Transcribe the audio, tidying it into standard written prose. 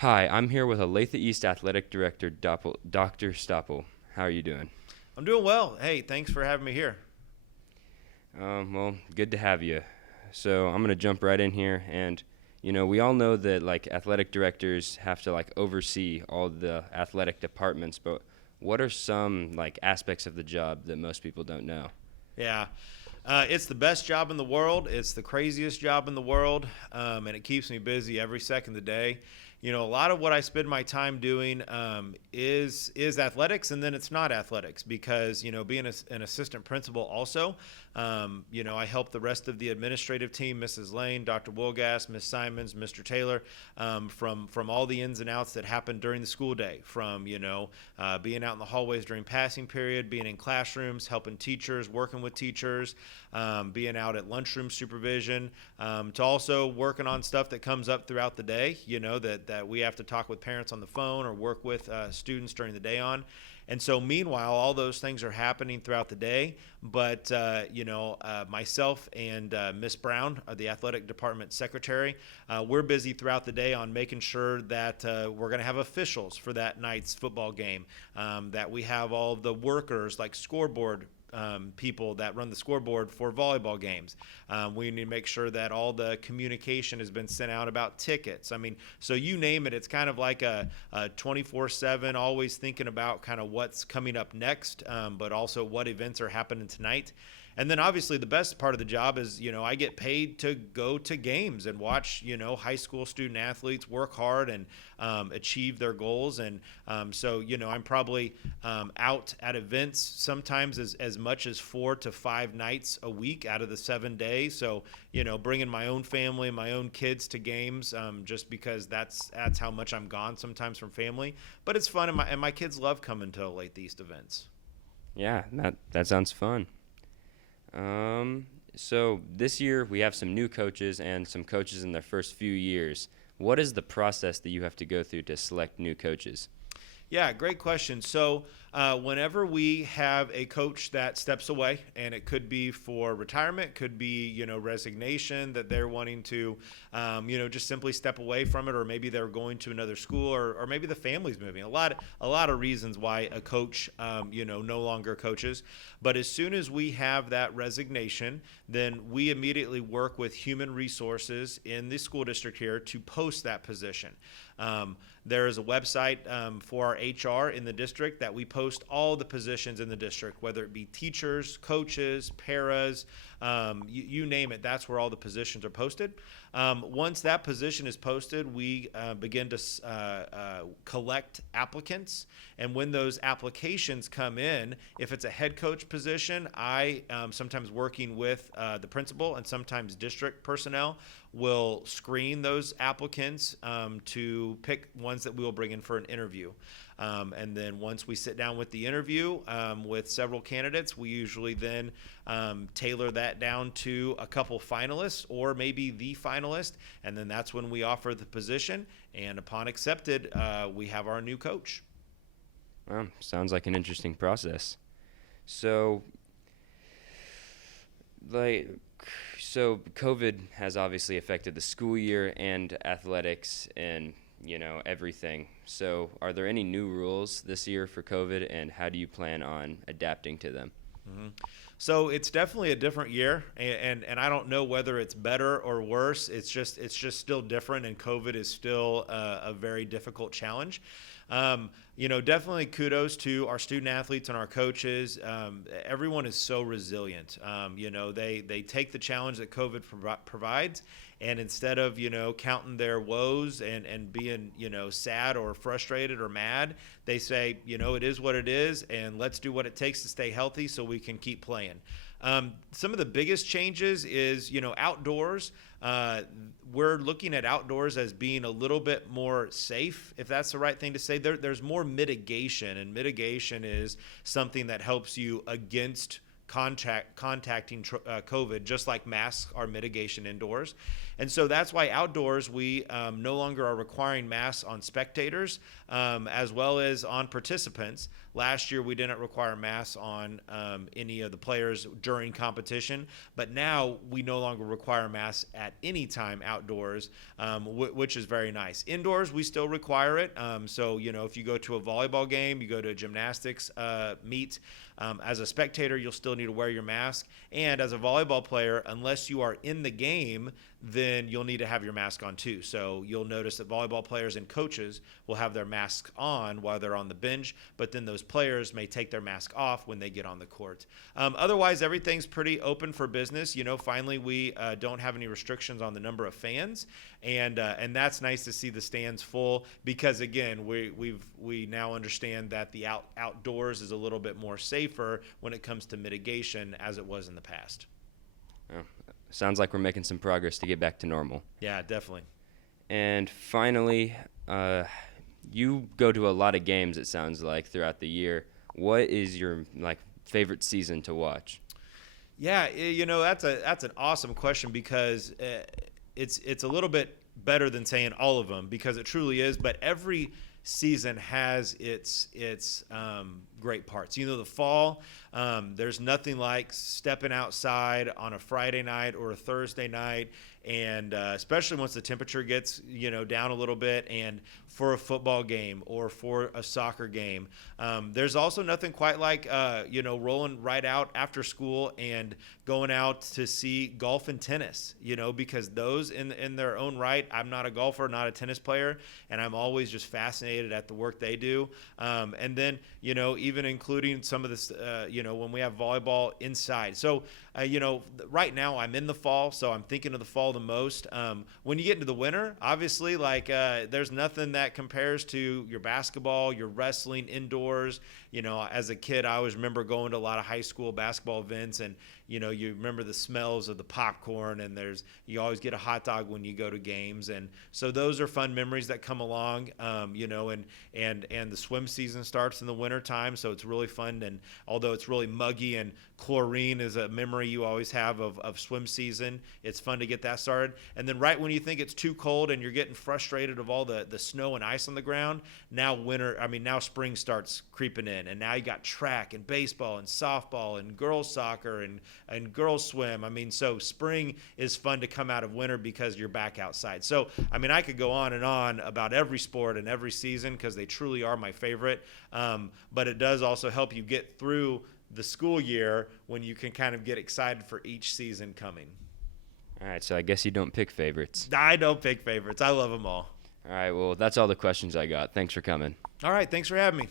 Hi, I'm here with Olathe East Athletic Director, Dr. Stoppel. How are you doing? I'm doing well. Hey, thanks for having me here. Well, good to have you. So I'm gonna jump right in here, and we all know that like athletic directors have to like oversee all the athletic departments, but what are some like aspects of the job that most people don't know? Yeah. It's the best job in the world. It's the craziest job in the world, and it keeps me busy every second of the day. A lot of what I spend my time doing is athletics, and then it's not athletics because being an assistant principal also. I help the rest of the administrative team, Mrs. Lane, Dr. Wilgas, Miss Simons, Mr. Taylor, from all the ins and outs that happen during the school day, from being out in the hallways during passing period, being in classrooms, helping teachers, working with teachers, being out at lunchroom supervision, to also working on stuff that comes up throughout the day, that we have to talk with parents on the phone or work with students during the day on. And so, meanwhile, all those things are happening throughout the day. But myself and Miss Brown, the athletic department secretary, we're busy throughout the day on making sure that we're going to have officials for that night's football game. That we have all the workers like scoreboard people that run the scoreboard for volleyball games. We need to make sure that all the communication has been sent out about tickets. I mean, so you name it, it's kind of like a 24/7, always thinking about kind of what's coming up next, but also what events are happening tonight. And then obviously the best part of the job is, I get paid to go to games and watch, high school student athletes work hard and achieve their goals. And so, I'm probably out at events sometimes as much as 4 to 5 nights a week out of the 7 days. So, bringing my own family, my own kids to games, just because that's how much I'm gone sometimes from family. But it's fun, and my kids love coming to Late East events. Yeah, that sounds fun. So this year we have some new coaches and some coaches in their first few years. What is the process that you have to go through to select new coaches? Yeah, great question. So, whenever we have a coach that steps away, and it could be for retirement, could be resignation that they're wanting to, just simply step away from it, or maybe they're going to another school, or maybe the family's moving. A lot of reasons why a coach, no longer coaches. But as soon as we have that resignation, then we immediately work with human resources in the school district here to post that position. There is a website for our HR in the district that we post all the positions in the district, whether it be teachers, coaches, paras, you name it. That's where all the positions are posted. Once that position is posted, we begin to collect applicants. And when those applications come in, if it's a head coach position, I sometimes working with the principal and sometimes district personnel will screen those applicants to pick ones that we will bring in for an interview. And then once we sit down with the interview with several candidates, we usually then tailor that down to a couple finalists or maybe the finalist. And then that's when we offer the position. And upon accepted, we have our new coach. Sounds like an interesting process. So, like, so COVID has obviously affected the school year and athletics and everything. So, are there any new rules this year for COVID, and how do you plan on adapting to them? Mm-hmm. So it's definitely a different year, and I don't know whether it's better or worse. It's just still different, and COVID is still a very difficult challenge. Definitely kudos to our student athletes and our coaches. Everyone is so resilient. They take the challenge that COVID provides, and instead of counting their woes and being sad or frustrated or mad, they say it is what it is, and let's do what it takes to stay healthy so we can keep playing. Some of the biggest changes is outdoors. We're looking at outdoors as being a little bit more safe, if that's the right thing to say. There's more mitigation, and mitigation is something that helps you against contacting COVID, just like masks are mitigation indoors. And so that's why outdoors we no longer are requiring masks on spectators as well as on participants. Last year we didn't require masks on any of the players during competition, but now we no longer require masks at any time outdoors, which is very nice. Indoors we still require it. So if you go to a volleyball game, you go to a gymnastics meet, as a spectator you'll still need to wear your mask, and as a volleyball player, unless you are in the game, then you'll need to have your mask on too. So you'll notice that volleyball players and coaches will have their masks on while they're on the bench, but then those players may take their mask off when they get on the court. Otherwise, everything's pretty open for business. Finally, we don't have any restrictions on the number of fans, and that's nice to see the stands full, because again, we now understand that the outdoors is a little bit more safer when it comes to mitigation as it was in the past. Oh, sounds like we're making some progress to get back to normal. Yeah, definitely. And finally, you go to a lot of games, it sounds like, throughout the year. What is your favorite season to watch? Yeah, that's an awesome question, because it's a little bit better than saying all of them, because it truly is. But every season has its great parts. The fall, there's nothing like stepping outside on a Friday night or a Thursday night, and especially once the temperature gets down a little bit, and for a football game or for a soccer game. There's also nothing quite like rolling right out after school and going out to see golf and tennis, because those in their own right, I'm not a golfer, not a tennis player, and I'm always just fascinated at the work they do. And then even including some of this when we have volleyball inside. So right now I'm in the fall, so I'm thinking of the fall the most. When you get into the winter, obviously, there's nothing that compares to your basketball, your wrestling indoors. As a kid, I always remember going to a lot of high school basketball events, and you remember the smells of the popcorn, and you always get a hot dog when you go to games, and so those are fun memories that come along. And the swim season starts in the winter time, so it's really fun. And although it's really muggy, and chlorine is a memory you always have of swim season, it's fun to get that started. And then right when you think it's too cold and you're getting frustrated of all the snow and ice on the ground, now spring starts creeping in, and now you got track and baseball and softball and girls soccer and girls swim. So spring is fun to come out of winter because you're back outside. So I could go on and on about every sport and every season, because they truly are my favorite. But it does also help you get through the school year when you can kind of get excited for each season coming. All right, so I guess you don't pick favorites. I don't pick favorites. I love them all. All right, well, that's all the questions I got. Thanks for coming. All right, thanks for having me.